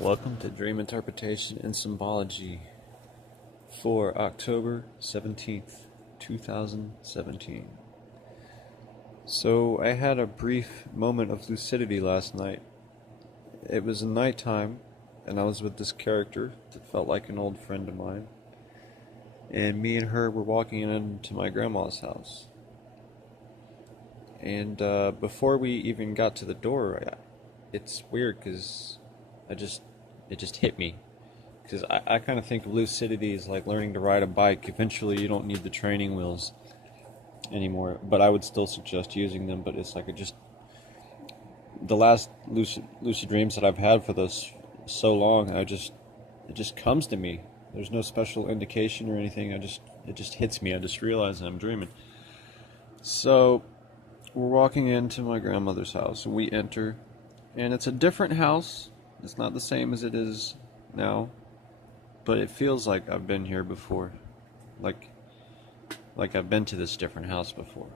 Welcome to Dream Interpretation and Symbology for October 17th, 2017. So, I had a brief moment of lucidity last night. It was nighttime, and I was with this character that felt like an old friend of mine. And me and her were walking into my grandma's house. And before we even got to the door, it's weird because it just hit me. Because I kind of think of lucidity as like learning to ride a bike. Eventually, you don't need the training wheels anymore, but I would still suggest using them. But it's like the last lucid dreams that I've had for this so long, it just comes to me. There's no special indication or anything. It just hits me. I just realize I'm dreaming. So we're walking into my grandmother's house, and we enter, and it's a different house. It's not the same as it is now, but it feels like I've been here before, like I've been to this different house before.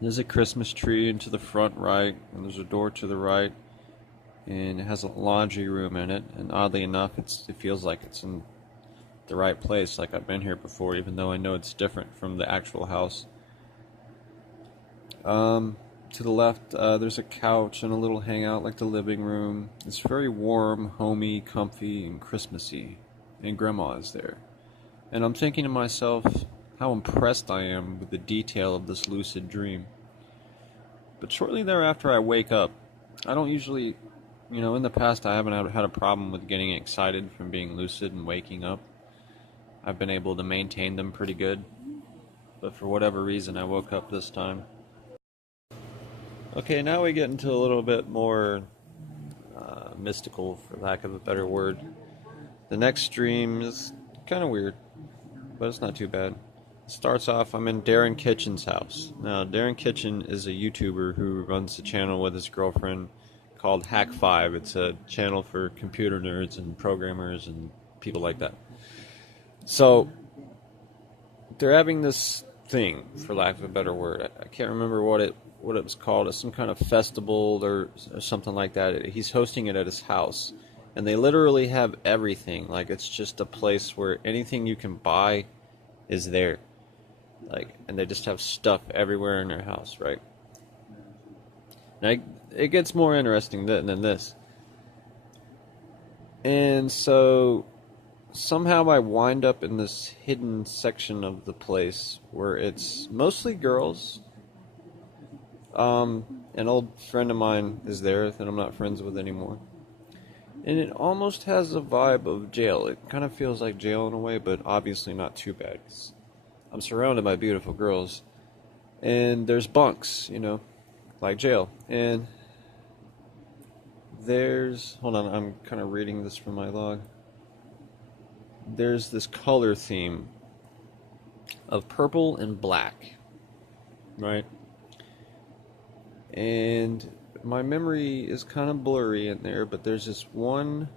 There's a Christmas tree into the front right, and there's a door to the right, and it has a laundry room in it, and oddly enough, it feels like it's in the right place, like I've been here before, even though I know it's different from the actual house. To the left, there's a couch and a little hangout like the living room. It's very warm, homey, comfy, and Christmassy, and Grandma is there. And I'm thinking to myself how impressed I am with the detail of this lucid dream. But shortly thereafter, I wake up. I don't usually, in the past I haven't had a problem with getting excited from being lucid and waking up. I've been able to maintain them pretty good. But for whatever reason, I woke up this time. Okay, now we get into a little bit more mystical, for lack of a better word. The next dream is kind of weird, but it's not too bad. It starts off, I'm in Darren Kitchen's house. Now, Darren Kitchen is a YouTuber who runs a channel with his girlfriend called Hack5. It's a channel for computer nerds and programmers and people like that. So, they're having this thing, for lack of a better word. I can't remember what it was called. It's some kind of festival or something like that. He's hosting it at his house, and they literally have everything. Like, it's just a place where anything you can buy is there. And they just have stuff everywhere in their house, right? Now, it gets more interesting than this. And so somehow I wind up in this hidden section of the place where it's mostly girls. An old friend of mine is there that I'm not friends with anymore. And it almost has a vibe of jail. It kind of feels like jail in a way, but obviously not too bad. 'Cause I'm surrounded by beautiful girls. And there's bunks, like jail. And hold on, I'm kind of reading this from my log. There's this color theme of purple and black, right? And my memory is kind of blurry in there, but there's this one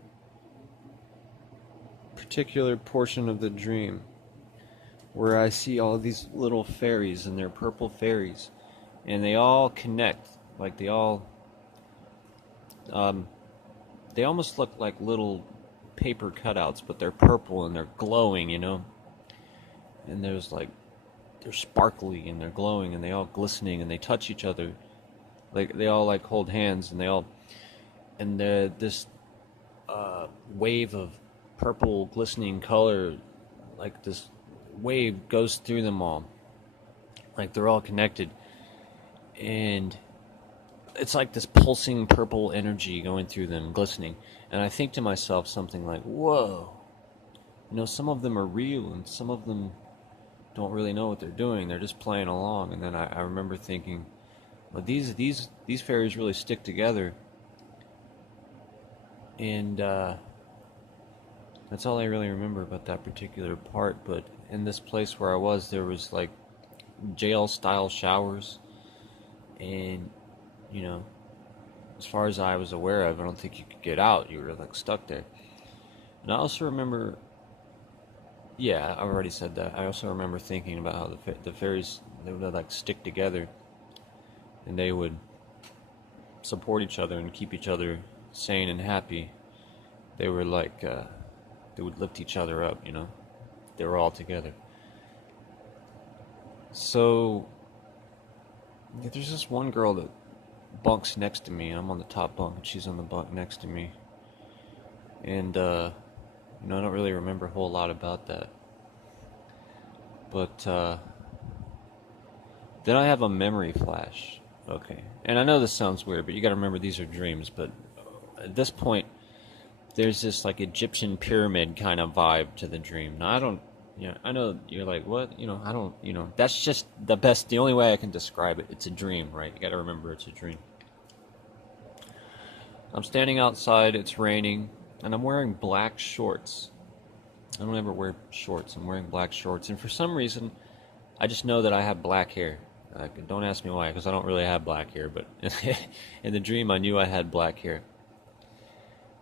particular portion of the dream where I see all these little fairies, and they're purple fairies, and they all connect, like they almost look like little paper cutouts, but they're purple and they're glowing, and they're sparkly and they're glowing and they all glistening and they touch each other. Like, they all, hold hands, and this wave of purple glistening color, like, this wave goes through them all. Like, they're all connected. And it's like this pulsing purple energy going through them, glistening. And I think to myself something like, whoa. Some of them are real, and some of them don't really know what they're doing. They're just playing along. And then I remember thinking, well, these fairies really stick together, and that's all I really remember about that particular part. But in this place where I was, there was jail-style showers, and as far as I was aware of, I don't think you could get out. You were stuck there. And I also remember, yeah, I already said that. I also remember thinking about how the fairies, they would stick together. And they would support each other and keep each other sane and happy. They were like, they would lift each other up, you know? They were all together. So, yeah, there's this one girl that bunks next to me. I'm on the top bunk, and she's on the bunk next to me. And, you know, I don't really remember a whole lot about that. But, then I have a memory flash. Okay. And I know this sounds weird, but you gotta remember these are dreams. But at this point, there's this like Egyptian pyramid kind of vibe to the dream. Now I don't, you know, I know you're like, what? You know, I don't, you know, that's just the only way I can describe it. It's a dream, right? You gotta remember it's a dream. I'm standing outside, it's raining, and I'm wearing black shorts. I don't ever wear shorts. I'm wearing black shorts, and for some reason, I just know that I have black hair. Don't ask me why, because I don't really have black hair, but in the dream I knew I had black hair.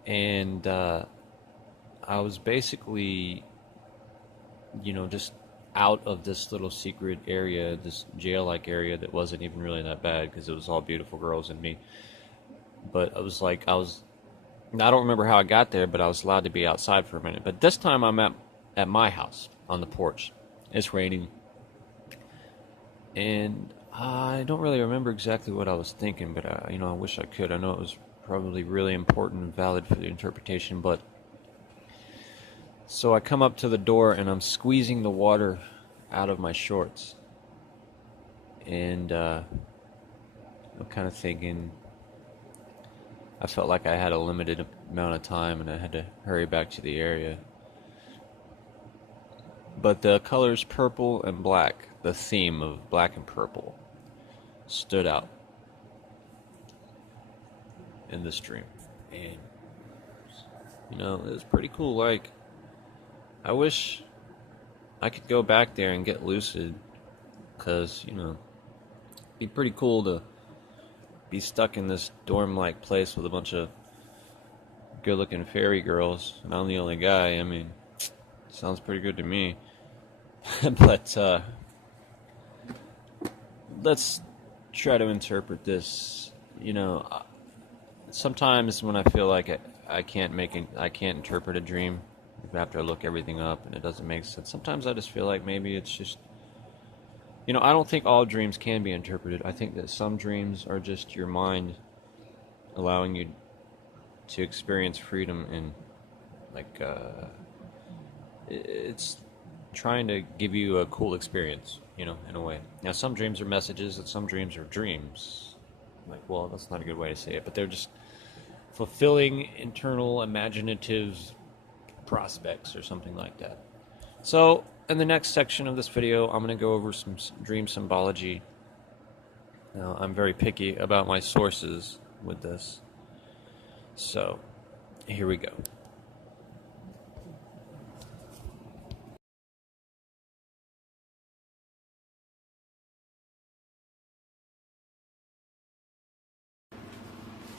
And I was basically, you know, just out of this little secret area, this jail-like area that wasn't even really that bad because it was all beautiful girls and me. But I was like, I don't remember how I got there, but I was allowed to be outside for a minute. But this time I'm at my house on the porch. It's raining. And I don't really remember exactly what I was thinking, but you know, I wish I could. I know it was probably really important and valid for the interpretation, but so I come up to the door and I'm squeezing the water out of my shorts, and I'm kind of thinking, I felt like I had a limited amount of time and I had to hurry back to the area. But the colors purple and black, the theme of black and purple, stood out in this dream. And, you know, it was pretty cool. Like, I wish I could go back there and get Lucid, because, you know, it'd be pretty cool to be stuck in this dorm-like place with a bunch of good-looking fairy girls, and I'm the only guy. I mean, sounds pretty good to me. But let's try to interpret this. You know, sometimes when I feel like I can't interpret a dream after I look everything up and it doesn't make sense. Sometimes I just feel like maybe it's just, you know, I don't think all dreams can be interpreted. I think that some dreams are just your mind allowing you to experience freedom, and like it's trying to give you a cool experience, you know, in a way. Now, some dreams are messages, and some dreams are dreams. Like, well, that's not a good way to say it, but they're just fulfilling internal imaginative prospects or something like that. So, in the next section of this video, I'm going to go over some dream symbology. Now, I'm very picky about my sources with this. So, here we go.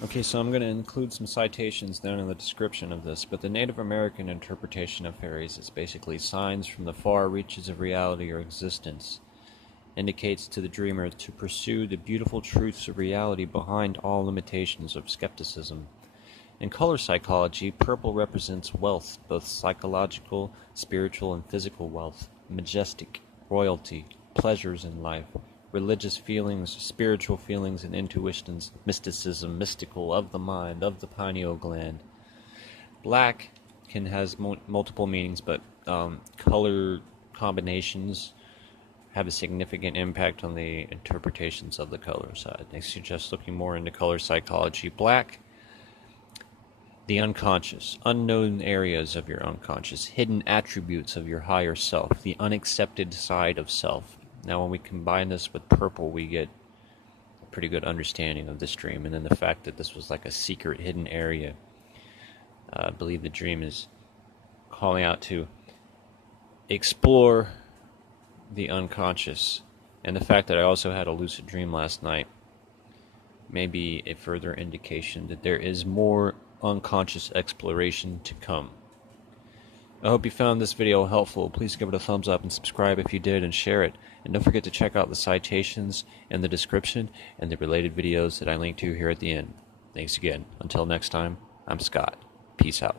Okay, so I'm going to include some citations down in the description of this, but the Native American interpretation of fairies is basically signs from the far reaches of reality or existence. Indicates to the dreamer to pursue the beautiful truths of reality behind all limitations of skepticism. In color psychology, purple represents wealth, both psychological, spiritual, and physical wealth, majestic, royalty, pleasures in life, religious feelings, spiritual feelings, and intuitions, mysticism, mystical, of the mind, of the pineal gland. Black has multiple meanings, but color combinations have a significant impact on the interpretations of the color side. They suggest looking more into color psychology. Black, the unconscious, unknown areas of your unconscious, hidden attributes of your higher self, the unaccepted side of self. Now, when we combine this with purple, we get a pretty good understanding of this dream, and then the fact that this was like a secret hidden area. I believe the dream is calling out to explore the unconscious, and the fact that I also had a lucid dream last night may be a further indication that there is more unconscious exploration to come. I hope you found this video helpful. Please give it a thumbs up and subscribe if you did, and share it. And don't forget to check out the citations in the description and the related videos that I link to here at the end. Thanks again. Until next time, I'm Scott. Peace out.